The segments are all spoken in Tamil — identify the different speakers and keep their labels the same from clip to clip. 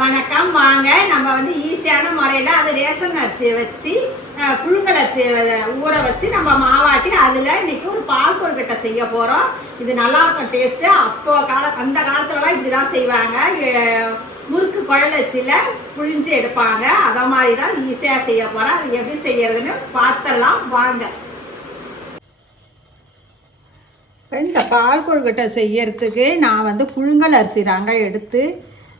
Speaker 1: வணக்கம். வாங்க நம்ம வந்து ஈஸியான முறையில் அது ரேஷன் அரிசியை வச்சு புழுங்கலை புழுங்கல் அரிசியை ஊற வச்சு நம்ம மாவாட்டி அதில் இன்றைக்கி ஒரு பால் கொழுக்கட்டை செய்ய போகிறோம் இது நல்லா இருக்கும் டேஸ்ட்டு அப்போ கால அந்த காலத்துலலாம் இப்படி தான் செய்வாங்க முறுக்கு குழல் புழிஞ்சு எடுப்பாங்க. அதை மாதிரி தான் ஈஸியாக செய்ய போகிறோம் அது எப்படி செய்யறதுன்னு பார்த்தலாம் வாங்க. இந்த பால் கொழுக்கட்டை செய்யறதுக்கு நான் வந்து புழுங்கல் அரிசி தாங்க எடுத்து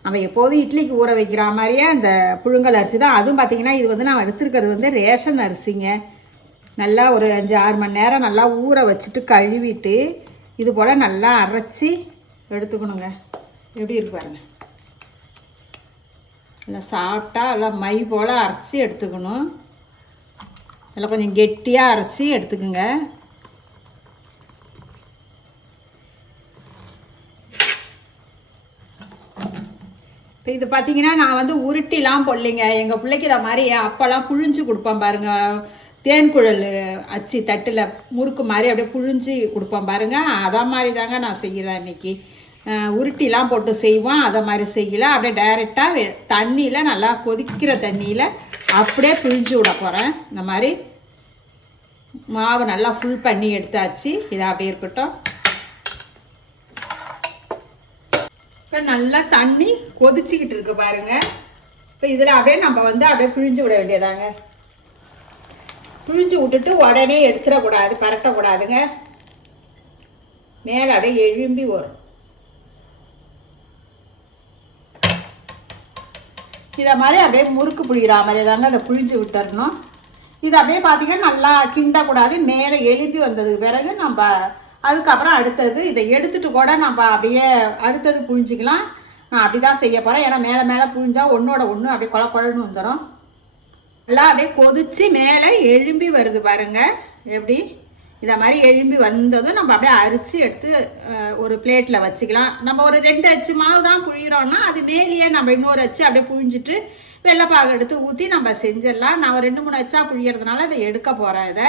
Speaker 1: நம்ம எப்போதும் இட்லிக்கு ஊற வைக்கிற மாதிரியே அந்த புழுங்கல் அரிசி தான். அதுவும் பார்த்தீங்கன்னா இது வந்து நான் எடுத்துருக்கிறது வந்து ரேஷன் அரிசிங்க. நல்லா ஒரு அஞ்சு ஆறு மணி நேரம் நல்லா ஊற வச்சுட்டு கழுவிட்டு இது போல் நல்லா அரைச்சி எடுத்துக்கணுங்க. எப்படி இருக்கு பாருங்க. நல்லா சாப்பிட்டா நல்லா மை போல் அரைச்சி எடுத்துக்கணும். நல்லா கொஞ்சம் கெட்டியாக அரைச்சி எடுத்துக்குங்க. இது பார்த்தீங்கன்னா நான் வந்து உருட்டிலாம் போடலைங்க எங்கள் பிள்ளைக்கு இதை மாதிரி அப்போல்லாம் புழிஞ்சு கொடுப்பேன் பாருங்க. தேன் குழல் அச்சு தட்டில் முறுக்கு மாதிரி அப்படியே புழிஞ்சு கொடுப்பேன் பாருங்க. அதை மாதிரி தாங்க நான் செய்கிறேன் இன்னைக்கு. உருட்டிலாம் போட்டு செய்வோம் அதை மாதிரி செய்யல. அப்படியே டைரெக்டாக தண்ணியில் நல்லா கொதிக்கிற தண்ணியில் அப்படியே பிழிஞ்சு விட போகிறேன் இந்த மாதிரி மாவு நல்லா ஃபுல் பண்ணி எடுத்தாச்சு. இது அப்படியே இருக்கட்டும். இப்போ நல்லா தண்ணி கொதிச்சுக்கிட்டு இருக்கு பாருங்க. இப்போ இதில் அப்படியே நம்ம வந்து அப்படியே பிழிஞ்சு விட வேண்டியதாங்க. பிழிஞ்சு விட்டுட்டு உடனே எடுத்துடக்கூடாது பரட்டக்கூடாதுங்க. மேலே அப்படியே எழும்பி வரும். இதை மாதிரி அப்படியே முறுக்கு புழிகிற மாதிரி தாங்க அதை புழிஞ்சு விட்டுறணும். இது அப்படியே பார்த்தீங்கன்னா நல்லா கிண்டக்கூடாது மேலே எழுப்பி வந்ததுக்கு பிறகு நம்ம அதுக்கப்புறம் அடுத்தது இதை எடுத்துட்டு கூட நம்ம அப்படியே அடுத்தது புழிஞ்சிக்கலாம். நான் அப்படி தான் செய்ய போகிறேன் ஏன்னா மேலே மேலே புழிஞ்சால் ஒன்றோட ஒன்று அப்படியே குழ குழன்னு வந்துடும் எல்லாம் அப்படியே கொதிச்சு மேலே எழும்பி வருது பாருங்க. எப்படி? இதை மாதிரி எழும்பி வந்ததும் நம்ம அப்படியே அரிச்சு எடுத்து ஒரு பிளேட்டில் வச்சுக்கலாம். நம்ம ஒரு ரெண்டு அச்சு மாவு தான் புழிகிறோன்னா அது மேலேயே நம்ம இன்னொரு அச்சு அப்படியே புழிஞ்சிட்டு வெள்ளைப்பாக எடுத்து ஊற்றி நம்ம செஞ்சிடலாம். நான் ரெண்டு மூணு அச்சா புழியறதுனால இதை எடுக்க போகிறேன் இதை.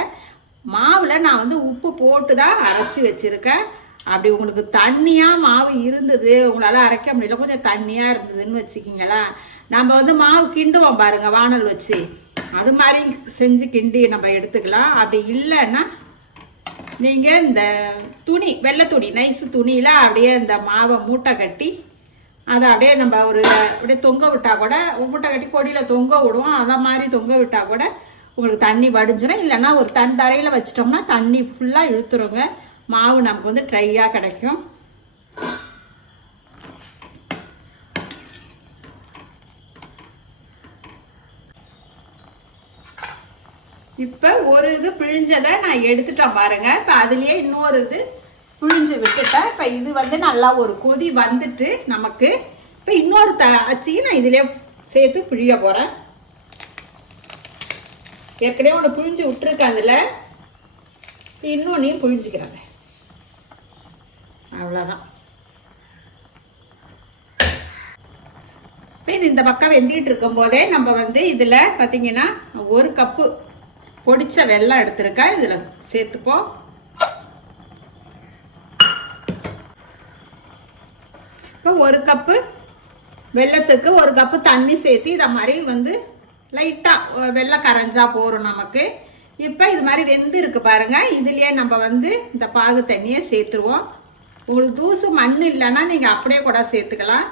Speaker 1: மாவில் நான் வந்து உப்பு போட்டு தான் அரைச்சி வச்சுருக்கேன். அப்படி உங்களுக்கு தண்ணியாக மாவு இருந்தது உங்களால் அரைக்க முடியல கொஞ்சம் தண்ணியாக இருந்ததுன்னு வச்சுக்கிங்களேன் நம்ம வந்து மாவு கிண்டுவோம் பாருங்கள் வானல் வச்சு. அது மாதிரி செஞ்சு கிண்டி நம்ம எடுத்துக்கலாம். அப்படி இல்லைன்னா நீங்கள் இந்த துணி வெள்ளை துணி நைஸு துணியில் அப்படியே இந்த மாவை மூட்டை கட்டி அதை அப்படியே நம்ம ஒரு அப்படியே தொங்க விட்டால் கூட மூட்டை கட்டி கொடியில் தொங்க விடுவோம். அதை மாதிரி தொங்க விட்டால் கூட உங்களுக்கு தண்ணி வடிஞ்சிடும் இல்லைன்னா ஒரு தன் தரையில் வச்சிட்டோம்னா தண்ணி ஃபுல்லாக இழுத்துருங்க. மாவு நமக்கு வந்து ட்ரையாக கிடைக்கும். இப்போ ஒரு இது பிழிஞ்சதை நான் எடுத்துட்டேன் பாருங்க. இப்போ அதுலேயே இன்னொரு இது பிழிஞ்சு விட்டுட்டேன். இப்போ இது வந்து நல்லா ஒரு கொதி வந்துட்டு நமக்கு இப்போ இன்னொரு த அச்சியும் நான் இதிலே சேர்த்து பிழிய போகிறேன் ஏற்கனவே ஒன்று பிழிஞ்சு விட்டுருக்காங்கல்ல? அதில் இன்னொன்னையும் புழிஞ்சிக்கிறாங்க. அவ்வளோதான் இது இந்த பக்கம் வெந்திட்டு இருக்கும் போதே நம்ம வந்து இதில் பார்த்தீங்கன்னா ஒரு கப்பு பொடிச்ச வெல்லம் எடுத்துருக்கா. இதில் சேர்த்துப்போம். இப்போ ஒரு கப்பு வெல்லத்துக்கு ஒரு கப்பு தண்ணி சேர்த்து இதை மாதிரி வந்து லைட்டாக வெள்ளம் கரைஞ்சா போகிறோம் நமக்கு. இப்போ இது மாதிரி வெந்து இருக்குது பாருங்கள் இதுலேயே நம்ம வந்து இந்த பாகு தண்ணியை சேர்த்துருவோம். உங்களுக்கு தூசு மண் இல்லைன்னா நீங்கள் அப்படியே கூட சேர்த்துக்கலாம்.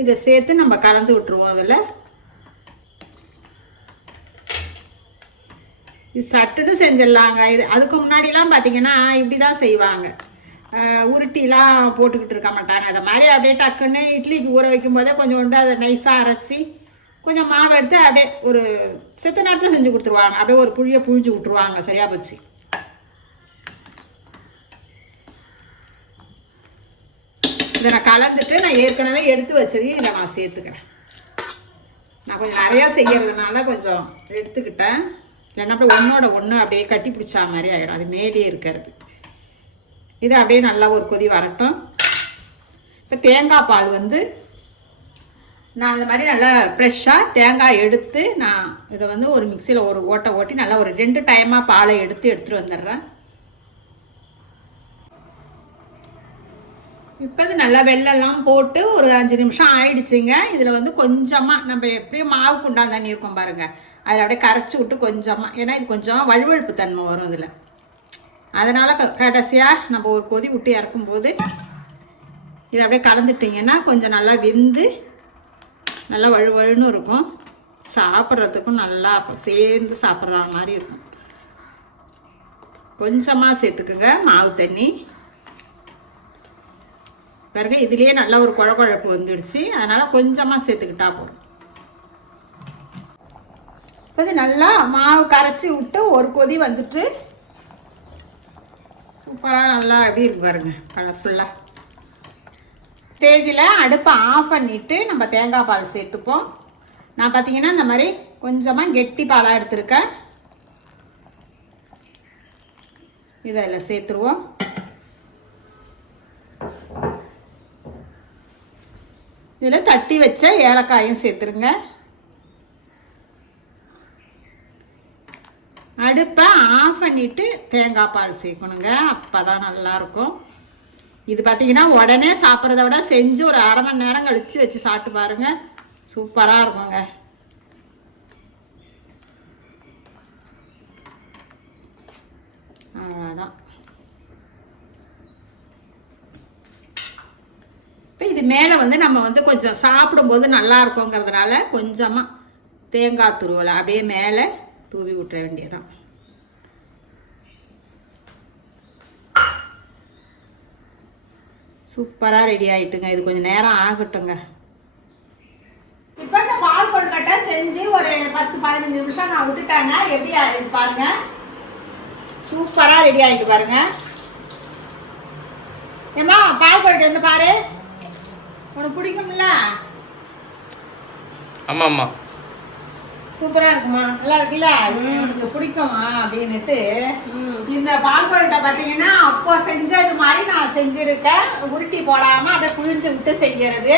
Speaker 1: இதை சேர்த்து நம்ம கலந்து விட்டுருவோம் அதில். இது சட்டுன்னு செஞ்சிடலாங்க. இது அதுக்கு முன்னாடிலாம் பார்த்தீங்கன்னா இப்படி தான் செய்வாங்க உருட்டிலாம் போட்டுக்கிட்டு இருக்க மாட்டாங்க. அதை மாதிரி அப்படியே டக்குன்னு இட்லிக்கு ஊற வைக்கும் போதே கொஞ்சோண்டு அதை நைஸாக அரைச்சி கொஞ்சம் மாவு எடுத்து அப்படியே ஒரு செத்த நேரத்தில் செஞ்சு கொடுத்துருவாங்க. அப்படியே ஒரு புளியை புழிஞ்சு விட்ருவாங்க சரியாக போச்சு. இதை நான் கலந்துட்டு நான் ஏற்கனவே எடுத்து வச்சதையும் இதை நான் சேர்த்துக்கிறேன். நான் கொஞ்சம் நிறையா செய்கிறதுனால கொஞ்சம் எடுத்துக்கிட்டேன். இல்லைன்னா அப்படியே ஒன்றோட ஒன்று அப்படியே கட்டி பிடிச்சா மாதிரி ஆகிடும் அது மேலே இருக்கிறது. இது அப்படியே நல்லா ஒரு கொதி வரட்டும். இப்போ தேங்காய் பால் வந்து நான் அந்த மாதிரி நல்லா ஃப்ரெஷ்ஷாக தேங்காய் எடுத்து நான் இதை வந்து ஒரு மிக்சியில் ஒரு ஓட்டை ஓட்டி நல்லா ஒரு ரெண்டு டைமாக பாலை எடுத்து எடுத்துகிட்டு வந்துடுறேன். இப்போ இது நல்லா வெள்ளெல்லாம் போட்டு ஒரு அஞ்சு நிமிஷம் ஆயிடுச்சுங்க. இதில் வந்து கொஞ்சமாக நம்ம எப்படியும் மாவு குண்டான் தண்ணி இருக்கும் பாருங்கள் அதில் அப்படியே கரைச்சி விட்டு கொஞ்சமாக ஏன்னா இது கொஞ்சம் வழுவழுப்பு தன்மை வரும் இதில். அதனால் கடைசியாக நம்ம ஒரு கொதி விட்டு இறக்கும்போது இதை அப்படியே கலந்துட்டிங்கன்னா கொஞ்சம் நல்லா வெந்து நல்லா வழுவழுன்னு இருக்கும். சாப்பிட்றதுக்கும் நல்லா சேர்ந்து சாப்பிட்ற மாதிரி இருக்கும். கொஞ்சமாக சேர்த்துக்குங்க மாவு தண்ணி. பிறகு இதுலேயே நல்ல ஒரு குழ வந்துடுச்சு. அதனால் கொஞ்சமாக சேர்த்துக்கிட்டா போதும். இப்போ நல்லா மாவு கரைச்சி விட்டு ஒரு கொதி வந்துட்டு சூப்பராக நல்லா எப்படி இருக்கு பாருங்க கலர்ஃபுல்லாக ஸ்டேஜில் அடுப்பை ஆஃப் பண்ணிவிட்டு நம்ம தேங்காய் பால் சேர்த்துப்போம். நான் பார்த்தீங்கன்னா இந்த மாதிரி கொஞ்சமாக கெட்டி பாலாக எடுத்திருக்கேன். இதில் சேர்த்துருவோம். இதில் தட்டி வச்ச ஏலக்காயும் சேர்த்துருங்க. அடுப்பை ஆஃப் பண்ணிவிட்டு தேங்காய் பால் சேர்க்கணுங்க. அப்போ தான் நல்லாயிருக்கும். இது பார்த்தீங்கன்னா உடனே சாப்பிட்றத விட செஞ்சு ஒரு அரை மணி நேரம் கழித்து வச்சு சாப்பிட்டு பாருங்கள் சூப்பராக இருக்குங்க. அவ்வளோதான் இப்போ இது மேலே வந்து நம்ம வந்து கொஞ்சம் சாப்பிடும்போது நல்லா இருக்குங்கிறதுனால கொஞ்சமாக தேங்காய் துருவலை அப்படியே மேலே தூவி விட்டுற வேண்டியதுதான். சூப்பராக ரெடி ஆகிட்டுங்க இது கொஞ்சம் நேரம் ஆகட்டுங்க. இப்போ இந்த பால் கொழுக்கட்டை செஞ்சு ஒரு பத்து பதினஞ்சு நிமிஷம் நான் விட்டுட்டாங்க. எப்படி ஆகிடுது பாருங்க. சூப்பராக ரெடி ஆகிட்டு பாருங்க. ஏம்மா பால் கொழுக்கட்டை வந்து பாரு உனக்கு பிடிக்கும்ல?
Speaker 2: ஆமா ஆமா.
Speaker 1: சூப்பரா இருக்குமா? நல்லா இருக்குல்ல? உனக்கு பிடிக்குமா அப்படின்னுட்டு இந்த பால் கொழுக்கட்டை பார்த்தீங்கன்னா அப்போ செஞ்சது மாதிரி நான் செஞ்சிருக்கேன். உருட்டி போடாம அப்படியே புழிஞ்சு விட்டு செய்யறது.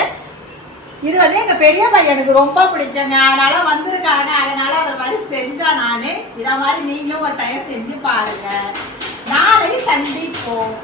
Speaker 1: இது வந்து எங்க பெரிய பையனுக்கு ரொம்ப பிடிக்குங்க. அதனால வந்திருக்காங்க அதனால அதை மாதிரி செஞ்சா நானு. இத மாதிரி நீங்களும் ஒரு டைம் செஞ்சு பாருங்க. நாளை சந்திப்போம்.